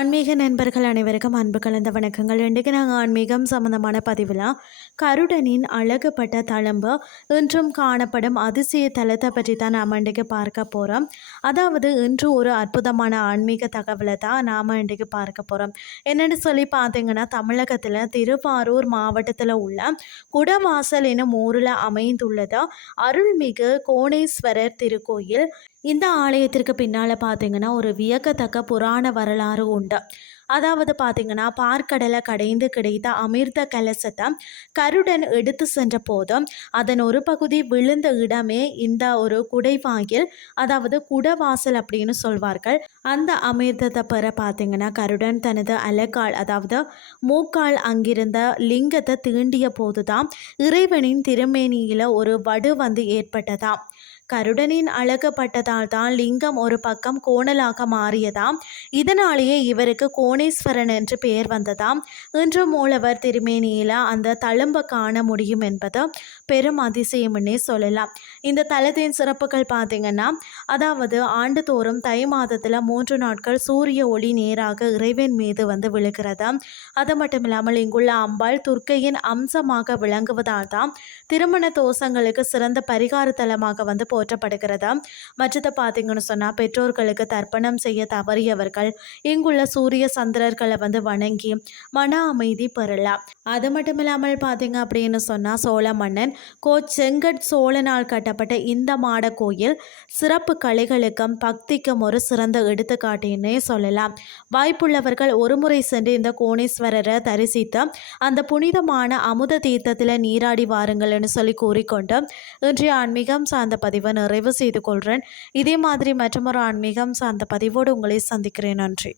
ஆன்மீக நண்பர்கள் அனைவருக்கும் அன்பு கலந்த வணக்கங்கள். இன்றைக்கு நாங்கள் ஆன்மீகம் சம்பந்தமான பதிவில் கருடனின் அழகுபட்ட தழும்பு இன்றும் காணப்படும் அதிசய தலத்தை பற்றி தான் நாம் இன்றைக்கு பார்க்க போகிறோம். அதாவது இன்று ஒரு அற்புதமான ஆன்மீக தகவலை தான் நாம் இன்றைக்கு பார்க்க போகிறோம். என்னென்னு சொல்லி பார்த்தீங்கன்னா, தமிழகத்தில் திருவாரூர் மாவட்டத்தில் உள்ள குடவாசல் எனும் ஊரில் அமைந்துள்ளது அருள்மிகு கோணேஸ்வரர் திருக்கோயில். இந்த ஆலயத்திற்கு பின்னால் பார்த்தீங்கன்னா ஒரு வியக்கத்தக்க புராண வரலாறு உண்டு. அதாவது பார்த்தீங்கன்னா, பார்க்கடலை கடைந்து கிடைத்த அமிர்த கலசத்தை கருடன் எடுத்து சென்ற போதும் அதன் ஒரு பகுதி விழுந்த இடமே இந்த ஒரு குடைவாயில், அதாவது குடவாசல் அப்படின்னு சொல்வார்கள். அந்த அமிர்தத்தை பெற பார்த்தீங்கன்னா கருடன் தனது அலக்கால், அதாவது மூக்கால் அங்கிருந்த லிங்கத்தை தீண்டிய போதுதான் இறைவனின் திருமேனியில் ஒரு வடு வந்து ஏற்பட்டதாம். கருடனின் அழகப்பட்டதால் தான் லிங்கம் ஒரு பக்கம் கோணலாக மாறியதாம். இதனாலேயே இவருக்கு கோணேஸ்வரன் என்று பெயர் வந்ததாம். இன்று மூலவர் திருமேனியில் அந்த தழும்பை காண முடியும் என்பது பெரும் அதிசயம்னே சொல்லலாம். இந்த தலத்தின் சிறப்புகள் பார்த்தீங்கன்னா, அதாவது ஆண்டுதோறும் தை மாதத்தில் 3 நாட்கள் சூரிய ஒளி நேராக இறைவன் மீது வந்து விழுகிறது. அது மட்டும் இல்லாமல் இங்குள்ள அம்பாள் துர்க்கையின் அம்சமாக விளங்குவதால் தான் திருமண தோஷங்களுக்கு சிறந்த பரிகார தலமாக வந்து போற்றப்படுகிறது. மற்றதை பார்த்தீங்கன்னு சொன்னால், பெற்றோர்களுக்கு தர்ப்பணம் செய்ய தவறியவர்கள் இங்குள்ள சூரிய சந்திரர்களை வந்து வணங்கி மன அமைதி பெறலாம். அது மட்டும் இல்லாமல் பார்த்தீங்க அப்படின்னு சொன்னால், சோழ மன்னன் செங்கட் சோழனால் கட்டப்பட்ட இந்த மாட கோயில் சிறப்பு கலைகளுக்கும் பக்திக்கும் ஒரு சிறந்த எடுத்துக்காட்டினே சொல்லலாம். வாய்ப்புள்ளவர்கள் ஒருமுறை சென்று இந்த கோணேஸ்வரரை தரிசித்து அந்த புனிதமான அமுத தீர்த்தத்தில் நீராடி வாருங்கள்னு சொல்லி கூறிக்கொண்டு இன்றைய ஆன்மீகம் சார்ந்த பதிவை நிறைவு செய்து கொள்கிறேன். இதே மாதிரி மற்றொரு ஆன்மீகம் சார்ந்த பதிவோடு உங்களை சந்திக்கிறேன். நன்றி.